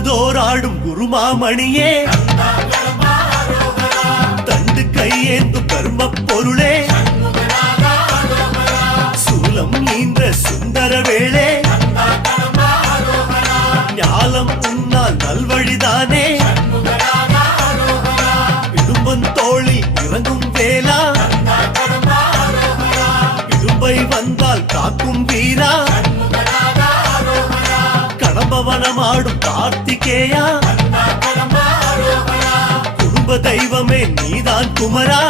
தொழுதோராடும் குருமாமணியே தண்டு கையேந்து கர்ம பொருளே சூலம் நீந்த சுந்தர வேளே ஞாலம் உன்னால் நல்வழிதானே இடும்பன் தோழி இறங்கும் வேளா இடும்பை வந்தால் காக்கும் வீரா கடம்பவனமாடும் கார்த்திகேயா குடும்ப தெய்வமே நீதான் குமரா